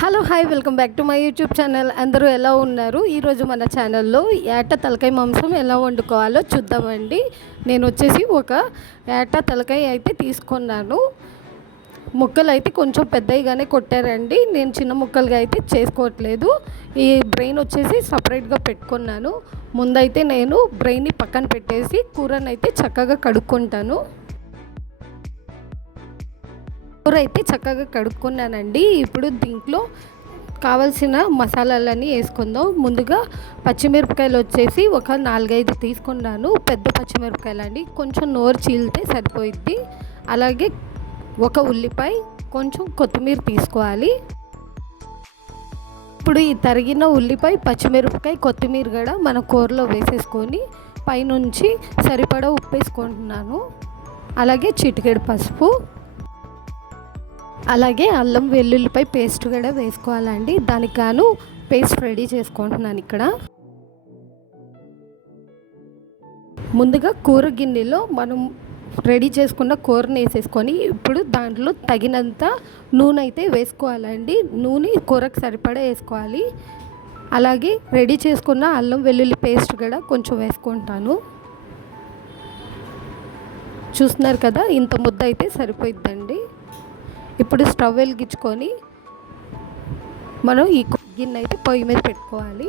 Hello hi welcome back to my YouTube channel. అందరూ ఎలా ఉన్నారు? ఈరోజు మన ఛానల్లో ఏట తలకాయ మాంసం ఎలా వండుకోవాలో చూద్దామండి. నేను వచ్చేసి ఒక ఏట తలకాయ అయితే తీసుకున్నాను. ముక్కలు అయితే కొంచెం పెద్దవిగానే కొట్టారండి. నేను చిన్న ముక్కలుగా అయితే చేసుకోవట్లేదు. ఈ బ్రెయిన్ వచ్చేసి సపరేట్గా పెట్టుకున్నాను. ముందైతే నేను బ్రెయిన్ని పక్కన పెట్టేసి కూరని అయితే చక్కగా కడుక్కుంటాను. కూర అయితే చక్కగా కడుక్కున్నానండి. ఇప్పుడు దీంట్లో కావలసిన మసాలాలన్నీ వేసుకుందాం. ముందుగా పచ్చిమిరపకాయలు వచ్చేసి ఒక నాలుగైదు తీసుకున్నాను. పెద్ద పచ్చిమిరపకాయలు అండి కొంచెం నోరు చీలితే సరిపోయిద్ది. అలాగే ఒక ఉల్లిపాయ కొంచెం కొత్తిమీర తీసుకోవాలి. ఇప్పుడు ఈ తరిగిన ఉల్లిపాయ పచ్చిమిరపకాయ కొత్తిమీర కూడా మన కూరలో వేసేసుకొని పైనుంచి సరిపడా ఉప్పు వేసుకుంటున్నాను అలాగే చిటికెడు పసుపు. అలాగే అల్లం వెల్లుల్లిపై పేస్ట్ కూడా వేసుకోవాలండి. దానికి గాను పేస్ట్ రెడీ చేసుకుంటున్నాను ఇక్కడ. ముందుగా కూర గిన్నెలో మనం రెడీ చేసుకున్న కూరని వేసేసుకొని ఇప్పుడు దాంట్లో తగినంత నూనె అయితే వేసుకోవాలండి. నూనె కూరకు సరిపడా వేసుకోవాలి. అలాగే రెడీ చేసుకున్న అల్లం వెల్లుల్లి పేస్ట్ కూడా కొంచెం వేసుకుంటాను. చూస్తున్నారు కదా ఇంత ముద్ద అయితే సరిపోయిద్దండి. ఇప్పుడు స్టవ్ వెలిగించుకొని మనం ఈ గిన్నె అయితే పొయ్యి మీద పెట్టుకోవాలి.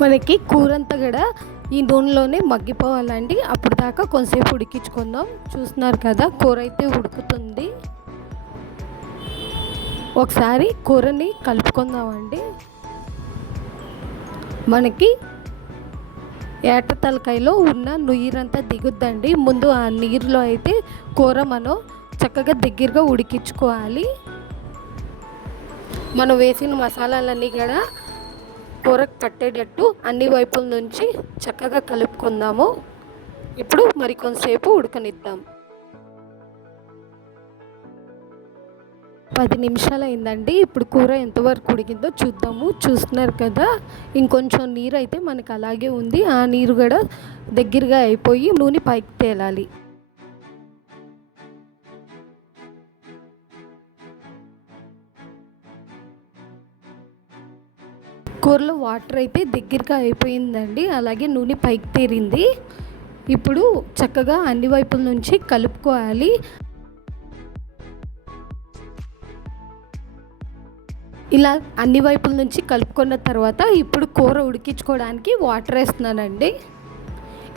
మనకి కూర అంతా కూడా ఈ నూనెలోనే మగ్గిపోవాలండి. అప్పుడు దాకా కొంతసేపు ఉడికించుకుందాం. చూస్తున్నారు కదా కూర అయితే ఉడుకుతుంది. ఒకసారి కూరని కలుపుకుందామండి. మనకి ఏట తలకాయలో ఉన్న నీరంతా దిగుద్దండి. ముందు ఆ నీరులో అయితే కూర మనం చక్కగా దగ్గరగా ఉడికించుకోవాలి. మనం వేసిన మసాలాలన్నీ కూడా కూర కట్టేటట్టు అన్ని వైపుల నుంచి చక్కగా కలుపుకుందాము. ఇప్పుడు మరి కొంతసేపు ఉడకనిద్దాం. పది నిమిషాలు అయిందండి. ఇప్పుడు కూర ఎంతవరకు ఉడికిందో చూద్దాము. చూస్తున్నారు కదా ఇంకొంచెం నీరు అయితే మనకు అలాగే ఉంది. ఆ నీరు కూడా దగ్గరగా అయిపోయి నూనె పైకి తేలాలి. కూరలో వాటర్ అయితే దగ్గరగా అయిపోయిందండి. అలాగే నూనె పైకి తీరింది. ఇప్పుడు చక్కగా అన్ని వైపుల నుంచి కలుపుకోవాలి. ఇలా అన్ని వైపుల నుంచి కలుపుకున్న తర్వాత ఇప్పుడు కూర ఉడికించుకోవడానికి వాటర్ వేస్తున్నానండి.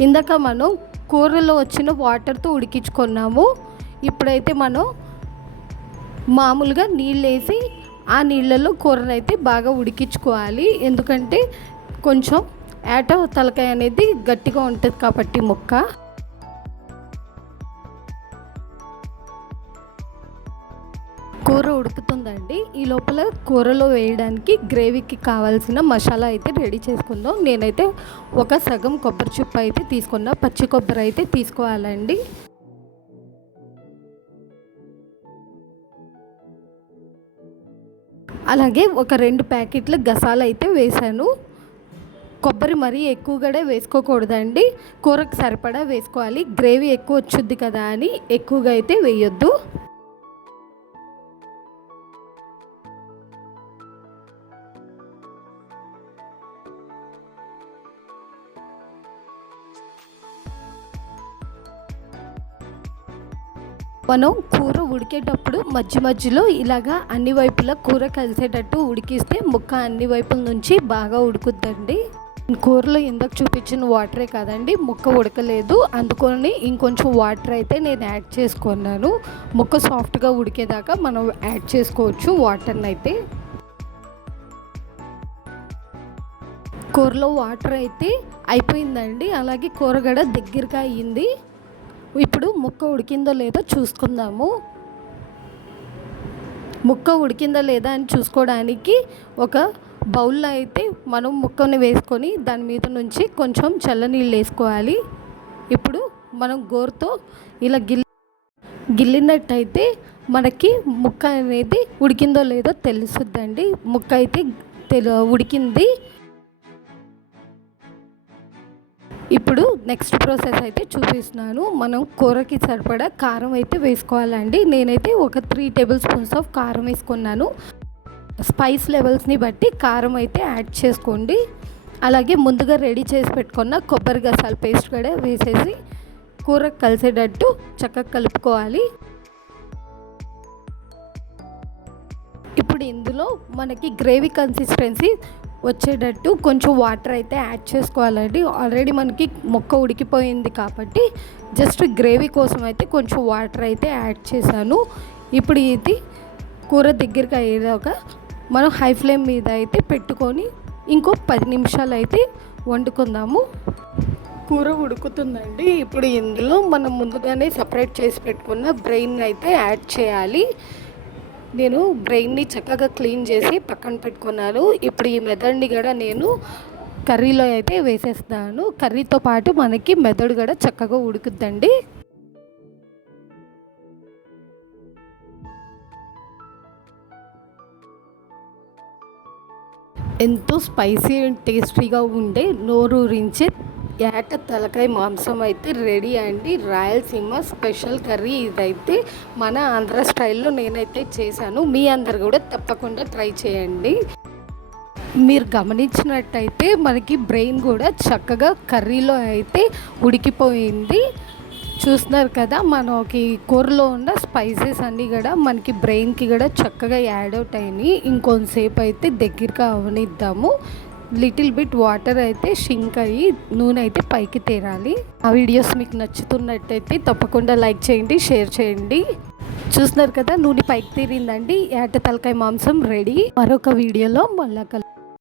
ఇందాక మనం కూరలో వచ్చిన వాటర్తో ఉడికించుకున్నాము. ఇప్పుడైతే మనం మామూలుగా నీళ్ళు వేసి ఆ నీళ్ళలో కూరను అయితే బాగా ఉడికించుకోవాలి. ఎందుకంటే కొంచెం ఏట తలకాయ అనేది గట్టిగా ఉంటుంది కాబట్టి ముక్క. కూర ఉడుకుతుందండి. ఈ లోపల కూరలో వేయడానికి గ్రేవీకి కావాల్సిన మసాలా అయితే రెడీ చేసుకుందాం. నేనైతే ఒక సగం కొబ్బరి చుప్ప అయితే తీసుకున్నా. పచ్చి కొబ్బరి అయితే తీసుకోవాలండి. అలాగే ఒక రెండు ప్యాకెట్ల గసాలు అయితే వేశాను. కొబ్బరి మరీ ఎక్కువగానే వేసుకోకూడదండి. కూరకు సరిపడా వేసుకోవాలి. గ్రేవీ ఎక్కువ వచ్చుద్ది కదా అని ఎక్కువగా అయితే వేయొద్దు. మనం కూర ఉడికేటప్పుడు మధ్య మధ్యలో ఇలాగా అన్ని వైపులా కూర కలిసేటట్టు ఉడికిస్తే ముక్క అన్ని వైపుల నుంచి బాగా ఉడుకుద్దండి. కూరలో ఇందాక చూపించిన వాటరే కాదండి ముక్క ఉడకలేదు. అందుకని ఇంకొంచెం వాటర్ అయితే నేను యాడ్ చేసుకున్నాను. ముక్క సాఫ్ట్గా ఉడికేదాకా మనం యాడ్ చేసుకోవచ్చు వాటర్ని అయితే. కూరలో వాటర్ అయితే అయిపోయిందండి. అలాగే కూరగడ దగ్గరగా అయ్యింది ఇప్పుడు ముక్క ఉడికిందో లేదో చూసుకుందాము. ముక్క ఉడికిందా లేదా అని చూసుకోవడానికి ఒక బౌల్లో అయితే మనం ముక్కని వేసుకొని దాని మీద నుంచి కొంచెం చల్లనీళ్ళు వేసుకోవాలి. ఇప్పుడు మనం గోరుతో ఇలా గిల్ గిల్లినట్టయితే మనకి ముక్క అనేది ఉడికిందో లేదో తెలుసుద్దండి. ముక్క అయితే తెలు ఉడికింది. ఇప్పుడు నెక్స్ట్ ప్రాసెస్ అయితే చూపిస్తున్నాను. మనం కూరకి సరిపడా కారం అయితే వేసుకోవాలండి. నేనైతే ఒక త్రీ టేబుల్ స్పూన్స్ ఆఫ్ కారం వేసుకున్నాను. స్పైస్ లెవెల్స్ని బట్టి కారం అయితే యాడ్ చేసుకోండి. అలాగే ముందుగా రెడీ చేసి పెట్టుకున్న కొబ్బరి గసాల పేస్ట్ కూడా వేసేసి కూరకు కలిసేటట్టు చక్కగా కలుపుకోవాలి. ఇప్పుడు ఇందులో మనకి గ్రేవీ కన్సిస్టెన్సీ వచ్చేటట్టు కొంచెం వాటర్ అయితే యాడ్ చేసుకోవాలండి. ఆల్రెడీ మనకి మొక్క ఉడికిపోయింది కాబట్టి జస్ట్ గ్రేవీ కోసం అయితే కొంచెం వాటర్ అయితే యాడ్ చేశాను. ఇప్పుడు ఇది కూర దగ్గరికి అయ్యేదాక మనం హై ఫ్లేమ్ మీద అయితే పెట్టుకొని ఇంకో పది నిమిషాలు అయితే వండుకుందాము. కూర ఉడుకుతుందండి. ఇప్పుడు ఇందులో మనం ముందుగానే సపరేట్ చేసి పెట్టుకున్న బ్రెయిన్ అయితే యాడ్ చేయాలి. నేను బ్రెయిన్ని చక్కగా క్లీన్ చేసి పక్కన పెట్టుకున్నాను. ఇప్పుడు ఈ మెదడుని కూడా నేను కర్రీలో అయితే వేసేస్తాను. కర్రీతో పాటు మనకి మెదడు కూడా చక్కగా ఉడుకుద్దండి. ఎంతో స్పైసీ అండ్ టేస్టీగా ఉండే నోరూరించే ఏట తలకాయ మాంసం అయితే రెడీ అండి. రాయలసీమ స్పెషల్ కర్రీ ఇదైతే మన ఆంధ్ర స్టైల్లో నేనైతే చేశాను. మీ అందరు కూడా తప్పకుండా ట్రై చేయండి. మీరు గమనించినట్టయితే మనకి బ్రెయిన్ కూడా చక్కగా కర్రీలో అయితే ఉడికిపోయింది. చూస్తున్నారు కదా మనకి కూరలో ఉన్న స్పైసెస్ అన్నీ కూడా మనకి బ్రెయిన్కి కూడా చక్కగా యాడ్ అవుట్ అయినాయి. ఇంకొంతసేపు అయితే దగ్గరగా అవనిద్దాము. లిటిల్ బిట్ వాటర్ అయితే షింక్ అయ్యి నూనె అయితే పైకి తేరాలి. ఆ వీడియోస్ మీకు నచ్చుతున్నట్టయితే తప్పకుండా లైక్ చేయండి షేర్ చేయండి. చూస్తున్నారు కదా నూనె పైకి తీరిందండి. ఏట తలకాయ మాంసం రెడీ. మరొక వీడియోలో మళ్ళా కలు